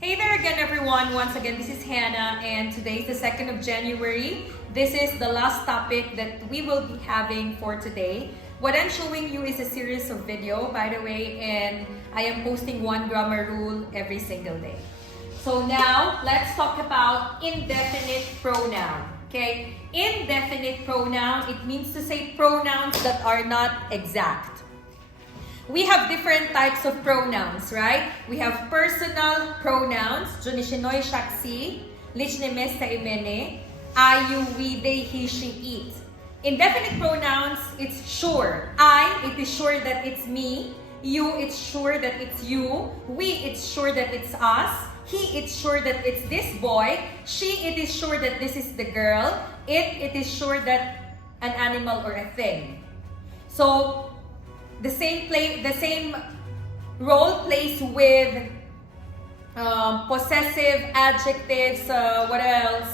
Hey there again, everyone. Once again, this is Hannah, and today is the 2nd of January. This is the last topic that we will be having for today. What I'm showing you is a series of video, by the way, and I am posting one grammar rule every single day. So now, let's talk about indefinite pronoun. Okay? Indefinite pronoun, it means to say pronouns that are not exact. We have different types of pronouns, right? We have personal pronouns, Ҷонишинҳои шахсӣ, личные местоимения, I, you, we, they, he, she, it. Indefinite pronouns, it's sure. I, it is sure that it's me. You, it's sure that it's you. We, it's sure that it's us. He, it's sure that it's this boy. She, it is sure that this is the girl. It is sure that an animal or a thing. So, the same role plays with possessive adjectives, what else?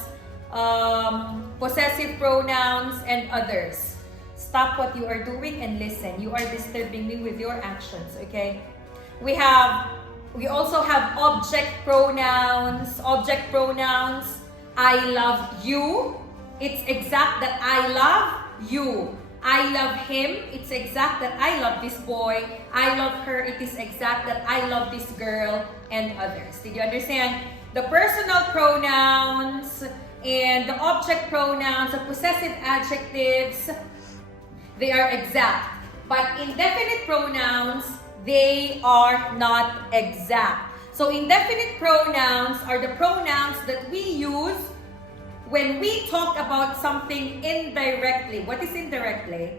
Possessive pronouns and others. Stop what you are doing and listen. You are disturbing me with your actions, okay? We also have object pronouns. Object pronouns, I love you. It's exact that I love you. I love him, it's exact that I love this boy. I love her, it is exact that I love this girl, and others. Did you understand? The personal pronouns and the object pronouns, the possessive adjectives, they are exact. But indefinite pronouns, they are not exact. So indefinite pronouns are the pronouns that we use when we talk about something indirectly. What is indirectly?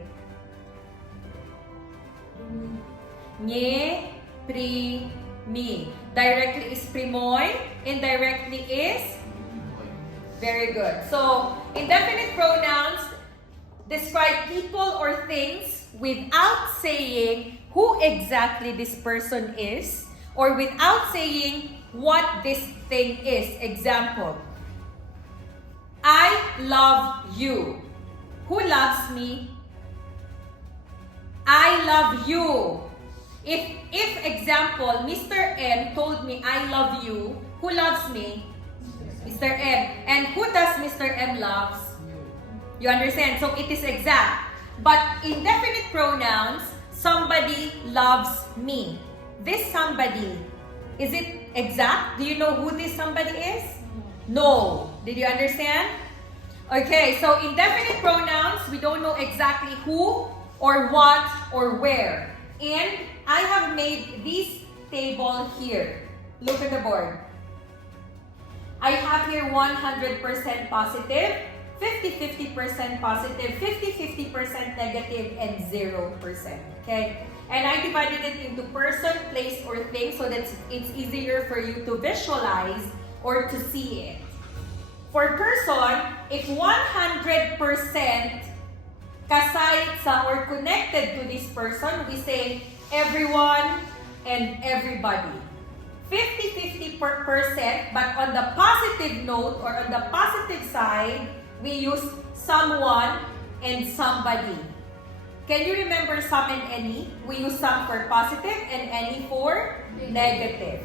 Nye, pri, mi. Directly is primoy. Indirectly is? Very good. So, indefinite pronouns describe people or things without saying who exactly this person is or without saying what this thing is. Example, I love you. Who loves me? I love you. If example, Mr. M told me I love you, who loves me? Mr. M. And who does Mr. M loves? You understand? So it is exact. But indefinite pronouns, somebody loves me. This somebody, is it exact? Do you know who this somebody is? No. Did you understand? Okay, so indefinite pronouns, we don't know exactly who or what or where. And I have made this table here. Look at the board. I have here 100% positive, 50-50% positive, 50-50% negative, and 0%. Okay? And I divided it into person, place, or thing so that it's easier for you to visualize or to see it. For person, if 100% kasayit sa or connected to this person, we say everyone and everybody. 50-50%, but on the positive note or on the positive side, we use someone and somebody. Can you remember some and any? We use some for positive and any for negative.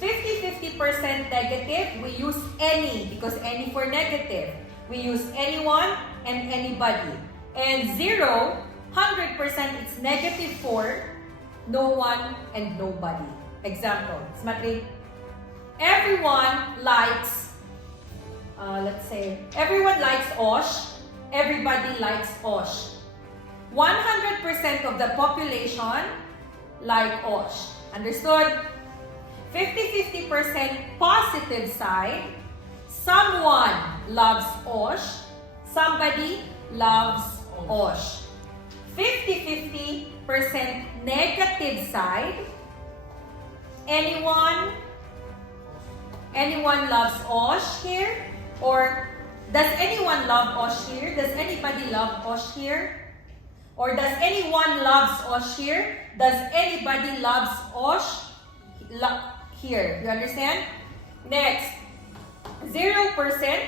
50-50% negative, we use any because any for negative. We use anyone and anybody. And 0, 100% it's negative for no one and nobody. Example, smatri. Everyone likes, let's say, everyone likes Osh, everybody likes Osh. 100% of the population like Osh. Understood? 50-50% positive side, someone loves Osh, somebody loves Osh. 50-50% negative side, anyone loves Osh here? Or does anyone love Osh here? Does anybody love Osh here? Or does anyone loves Osh here? Does anybody loves Osh here? You understand? Next, 0%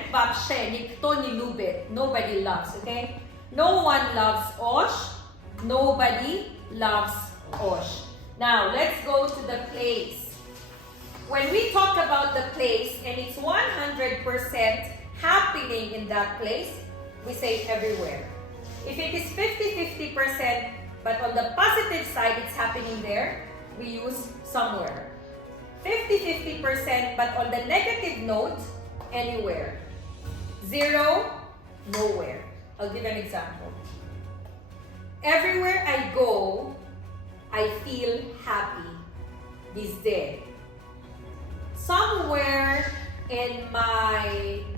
bakshe, nikto nilubit. Nobody loves, okay? No one loves Osh. Nobody loves Osh. Now, let's go to the place. when we talk about the place and it's 100% happening in that place, we say everywhere. If it is 50-50%, but on the positive side, it's happening there, we use somewhere. 50-50%, but on the negative note, anywhere. 0, nowhere. I'll give an example. Everywhere I go, I feel happy this day. Somewhere in my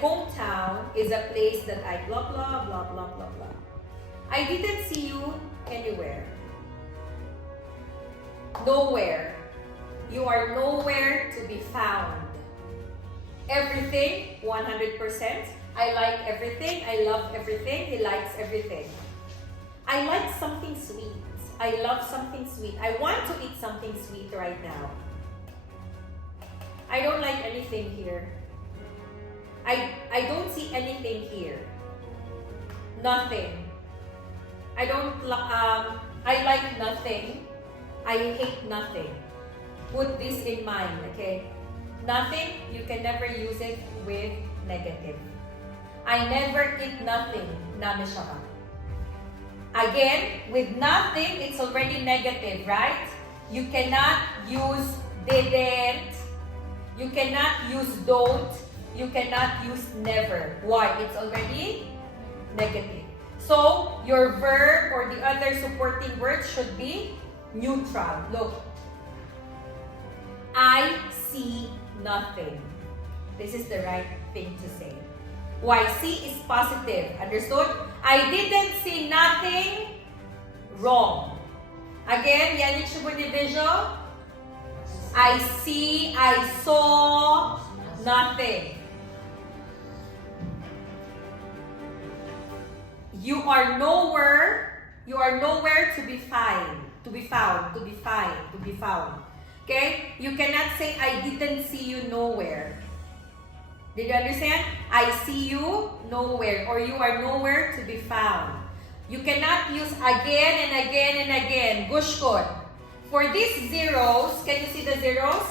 hometown is a place that I blah blah blah blah blah blah. I didn't see you anywhere. Nowhere. You are nowhere to be found. Everything, 100%. I like everything. I love everything. He likes everything. I like something sweet. I love something sweet. I want to eat something sweet right now. I don't like anything here. I don't see anything here. Nothing. I like nothing. I hate nothing. Put this in mind, okay? Nothing, you can never use it with negative. I never eat nothing. Nami siya ka. Again, with nothing, it's already negative, right? You cannot use didn't. You cannot use don't. You cannot use never. Why? It's already negative. So, your verb or the other supporting words should be neutral. Look. I see nothing. This is the right thing to say. Why? See is positive. Understood? I didn't see nothing wrong. Again, yan yung subod division. I saw nothing. You are nowhere to be found. Okay? You cannot say, I didn't see you nowhere. Did you understand? I see you nowhere, or you are nowhere to be found. You cannot use again and again and again. Gushkod. For these zeros, can you see the zeros?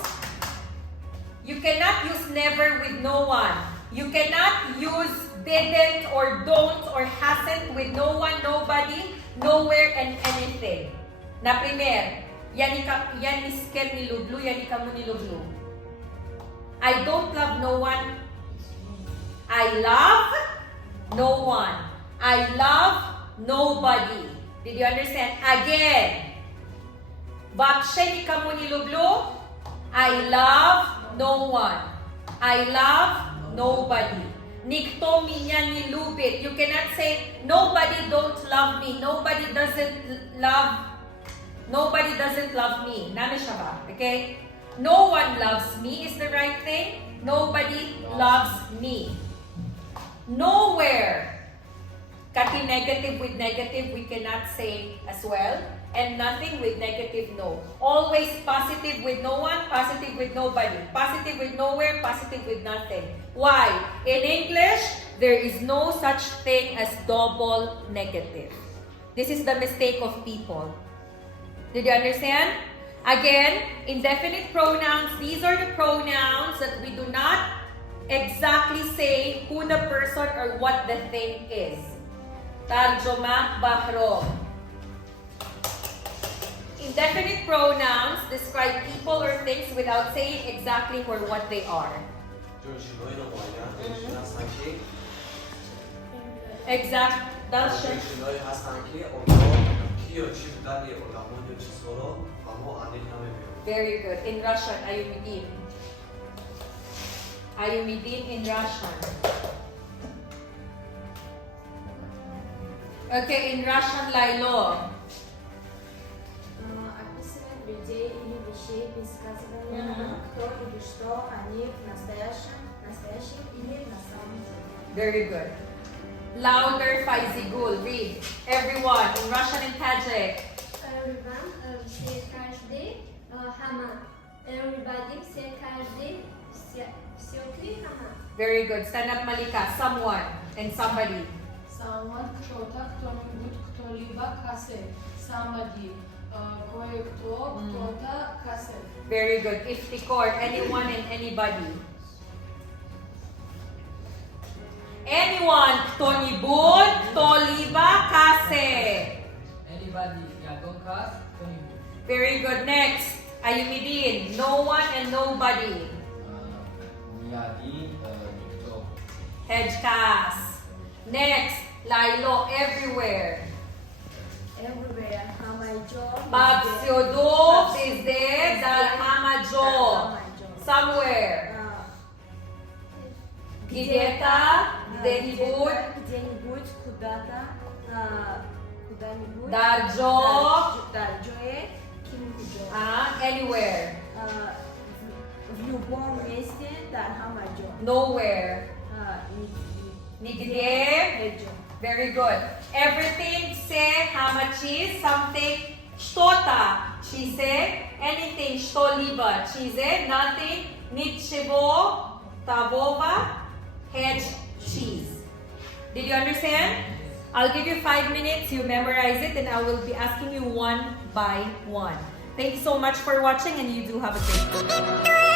You cannot use never with no one. You cannot use didn't or don't or hasn't with no one, nobody, nowhere, and anything. Na primer, yan ni Skem ni Lublu, yan ni Kamu ni Lublu. I don't love no one. I love no one. I love nobody. Did you understand? Again. Vakshe ni Kamu ni Lublu. I love no one. I love nobody. Nikto minyan ni Lubit. You cannot say, nobody don't love me. Nobody doesn't love me. Nana siya ba? Okay? No one loves me is the right thing. Nobody loves me. Nowhere. Kati negative with negative, we cannot say as well. And nothing with negative, no. Always positive with no one, positive with nobody. Positive with nowhere, positive with nothing. Why? In English, there is no such thing as double negative. This is the mistake of people. Did you understand? Again, indefinite pronouns, these are the pronouns that we do not exactly say who the person or what the thing is. Tarjuma bahro. Indefinite pronouns describe people or things without saying exactly for what they are. ҷонишинҳои номуайян ҳастанд ки Exact. ҷонишинҳое ҳастанд ки онҳо ки ё чӣ будани одамон ё чизҳоро ба мо аниқ намебиёбад. Very good. In Russian, Ayumidin. Ayumidin in Russian. Okay, in Russian, Lailo. Описывает людей или вещей без сказывания, кто или что они в настоящем или на самом деле. Very good. Louder, Faizigul. Read. Everyone in Russian and Tajik. Everyone, все каждый, хама. Everybody, все каждый, все три хама. Very good. Stand up, Malika. Someone and somebody. Someone, кто-то, кто-нибудь, кто-либо, касе. Somebody. Кое-кто, кто-то, кассе. Very good. Iftikor, anyone and anybody. Anyone, кто-нибудь, кто-либо, кассе. Anybody, yeah, don't cast, Very good. Next, Ayumidin, no one and nobody. Miyadi, Nikto. Hedgekas. Next, Lailo, everywhere. Everywhere. Hamajo. Babsiodov is there. Dalhamajo. Somewhere. Где-то, где-нибудь. Где-нибудь, куда-то, куда-нибудь. Дарджо. Дарджое, ким-джо. Anywhere. В любом месте, дархамаджо. Nowhere. Nigde. Хеджо. Very good. Everything say хамачи, something что-то чизе, anything что-либо чизе, nothing ничего тавого, hedge cheese. Did you understand? I'll give you 5 minutes, you memorize it, and I will be asking you one by one. Thank you so much for watching, and you do have a great day.